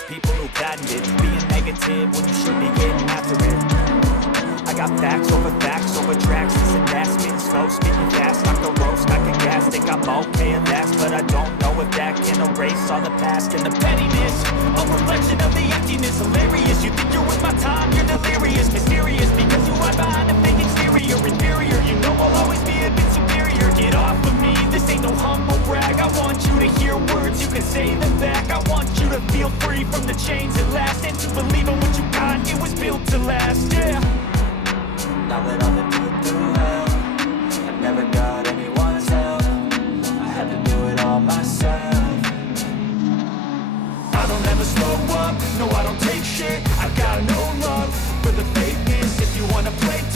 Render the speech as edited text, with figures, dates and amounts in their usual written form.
these people who patented being negative when you should be getting after it. I got facts over tracks, this and that, spitting slow, spitting fast, like a roast, I can gas, think I'm okay at last, but I don't know if that can erase all the past and the pettiness, a reflection of the emptiness, hilarious, you think you're with my time, you're delirious, mysterious, because you hide behind a fake exterior, inferior, you know I'll always be a bit superior, get off of me, this ain't no humble brag, I want you to hear words, you can say them back, I want you to feel free from the chains at last, and to believe in what you got, it was built to last, yeah. Now that I've been put through hell, I never got anyone's help, I had to do it all myself. I don't ever slow up, no I don't